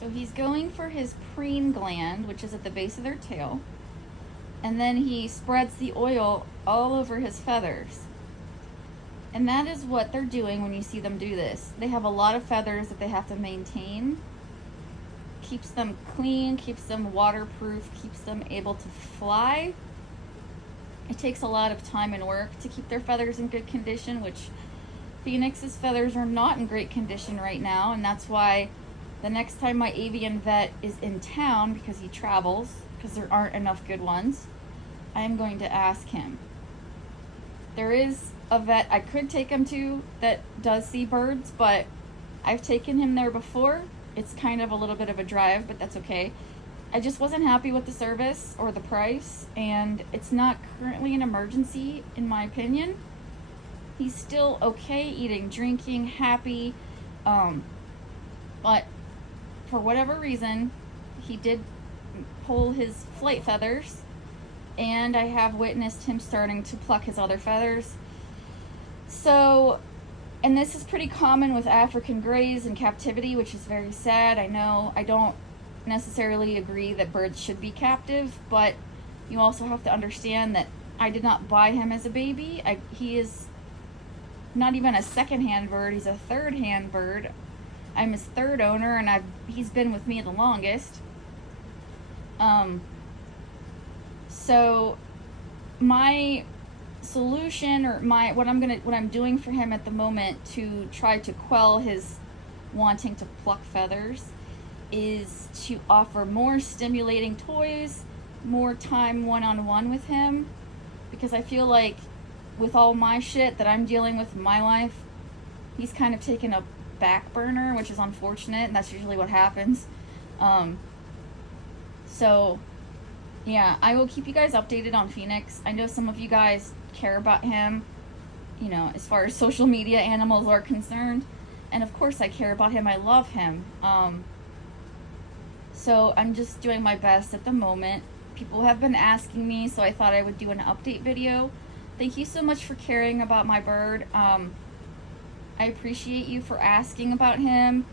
So he's going for his preen gland, which is at the base of their tail. And then he spreads the oil all over his feathers. And that is what they're doing when you see them do this. They have a lot of feathers that they have to maintain. Keeps them clean, keeps them waterproof, keeps them able to fly. It takes a lot of time and work to keep their feathers in good condition, which Phoenix's feathers are not in great condition right now, and that's why the next time my avian vet is in town, because he travels, because there aren't enough good ones, I am going to ask him. There is a vet I could take him to that does see birds, but I've taken him there before. It's kind of a little bit of a drive, but that's okay. I just wasn't happy with the service or the price, and it's not currently an emergency in my opinion. He's still okay eating, drinking, happy, but for whatever reason, he did pull his flight feathers, and I have witnessed him starting to pluck his other feathers. So, and this is pretty common with African greys in captivity, which is very sad. I know I don't necessarily agree that birds should be captive, but you also have to understand that I did not buy him as a baby. He is not even a second-hand bird, he's a third-hand bird. I'm his third owner, and he's been with me the longest. So my solution, or what I'm doing for him at the moment to try to quell his wanting to pluck feathers, is to offer more stimulating toys, more time one-on-one with him, because I feel like with all my shit that I'm dealing with in my life, he's kind of taken a back burner, which is unfortunate, and that's usually what happens. So yeah, I will keep you guys updated on Phoenix. I know some of you guys care about him, you know, as far as social media animals are concerned, and of course I care about him. I love him. So I'm just doing my best at the moment. People have been asking me, so I thought I would do an update video. Thank you so much for caring about my bird. I appreciate you for asking about him,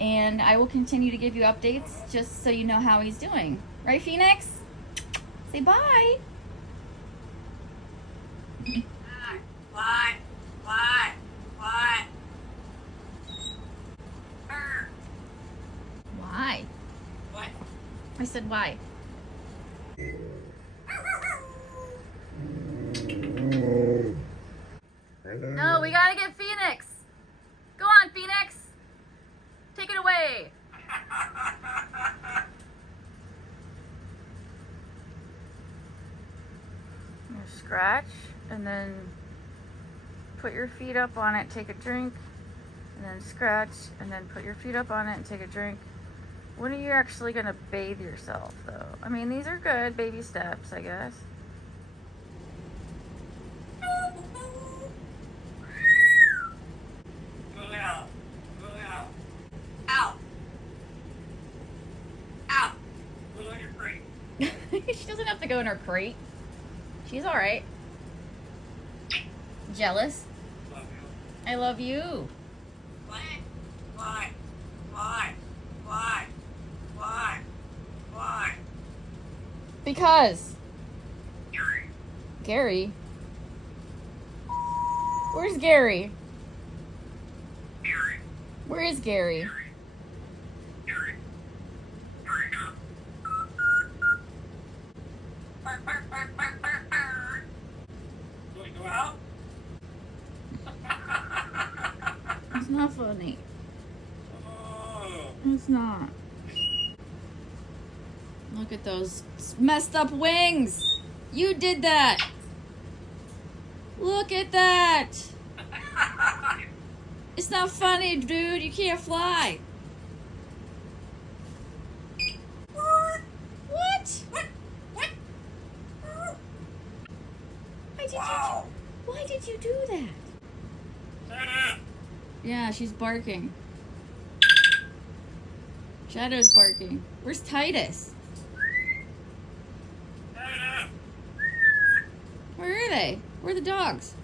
and I will continue to give you updates just so you know how he's doing. Right, Phoenix? Say bye. Why? Why? What? I said why. No, we gotta get Phoenix. Go on, Phoenix. Take it away. You scratch, and then put your feet up on it, take a drink, and then scratch, and then put your feet up on it and take a drink. When are you actually gonna bathe yourself, though? I mean, these are good baby steps, I guess. She doesn't have to go in her crate. She's all right. Jealous? Love you. I love you. Why? Because. Gary. Gary? Where's Gary? Gary. Where is Gary? Gary. Do we go out? It's not funny. Oh. It's not. Look at those messed up wings. You did that. Look at that. It's not funny, dude. You can't fly. What? Why did you do that? Yeah, she's barking. Shadow's barking. Where's Titus? Where are they? Where are the dogs?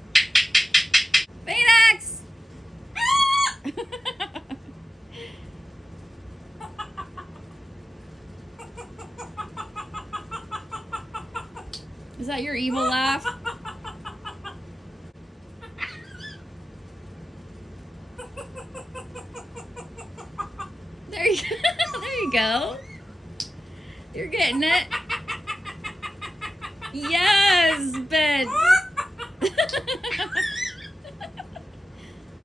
Phoenix! Is that your evil laugh? There you there you go. You're getting it. Yes, Ben.